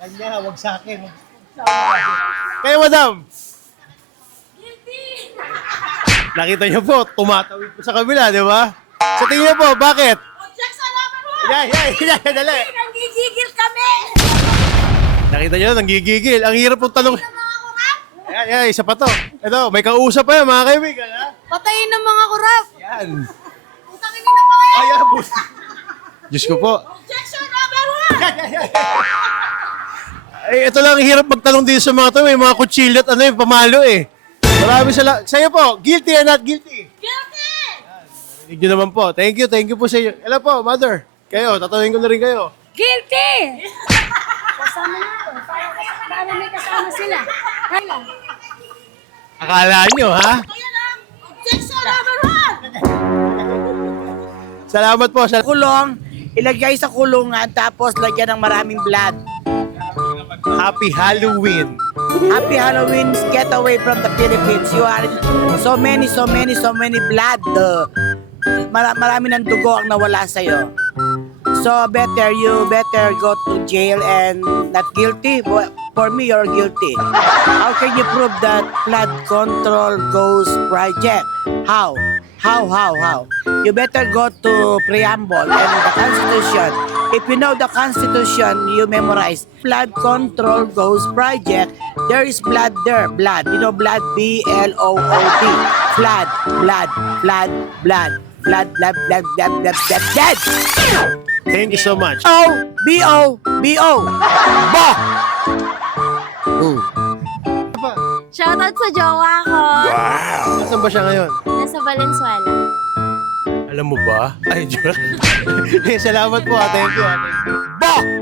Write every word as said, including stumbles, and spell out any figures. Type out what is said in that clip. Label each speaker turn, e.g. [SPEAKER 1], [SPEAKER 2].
[SPEAKER 1] kanya, wag sa akin. Kayo, madam. Nakita niyo po, tumatawid po sa kabila, di ba? Sa tingin niyo po, bakit?
[SPEAKER 2] Objection number one!
[SPEAKER 1] Yan, yan, yan, yan, dali.
[SPEAKER 2] Nanggigigil kami!
[SPEAKER 1] Nakita niyo, nanggigigil. Ang hirap pong tanong.
[SPEAKER 2] Ng mga kurap!
[SPEAKER 1] Yan, yan, isa pa to. Ito, may kausap pa yan, mga kaibigan, ha?
[SPEAKER 2] Patayin ng mga kurap!
[SPEAKER 1] Yan.
[SPEAKER 2] Putangin ng mga yan!
[SPEAKER 1] Ay, ah, bus. Diyos ko po.
[SPEAKER 2] Objection number one!
[SPEAKER 1] Ay, ito lang, ang hirap magtanong dito sa mga to. May mga kutsilyo at ano yung pamalo eh. Marami sila. Sa'yo po, guilty or not guilty?
[SPEAKER 2] Guilty!
[SPEAKER 1] Rinig nyo naman po. Thank you, thank you po sa inyo. Hello po, mother. Kayo, tatanungin ko na rin kayo.
[SPEAKER 2] Guilty! Kasama na ako. Para, para may kasama sila. Kaya.
[SPEAKER 1] Akala nyo, ha?
[SPEAKER 2] Kaya lang! Objection number one!
[SPEAKER 1] Salamat po. Sal-
[SPEAKER 3] Kulong, ilagay sa kulungan tapos lagyan ng maraming blood.
[SPEAKER 1] Happy Halloween.
[SPEAKER 3] Happy Halloween, get away from the Philippines. You are so many, so many, so many blood. Uh, mara- marami ng dugo ang nawala sa'yo. So better, you better go to jail and not guilty. For me, you're guilty. How can you prove that flood control goes project? How? How, how, how? You better go to preamble and the Constitution. If you know the Constitution, you memorize. Flood control goes project. There is blood there. Blood. You know blood? B L O O D. Flood. Blood. Blood. Blood. Blood. Blood. Blood. Blood. Blood. Blood. Blood.
[SPEAKER 1] Thank you so much.
[SPEAKER 3] O. B O. B O. Bo. Ooh.
[SPEAKER 4] Shoutout sa jowa ko.
[SPEAKER 1] Nasaan ba siya ngayon?
[SPEAKER 4] Nasa Valenzuela.
[SPEAKER 1] Alam mo ba? Ay, joke. Eh, salamat po. ah. Thank you. ah. Thank you.
[SPEAKER 3] Bo.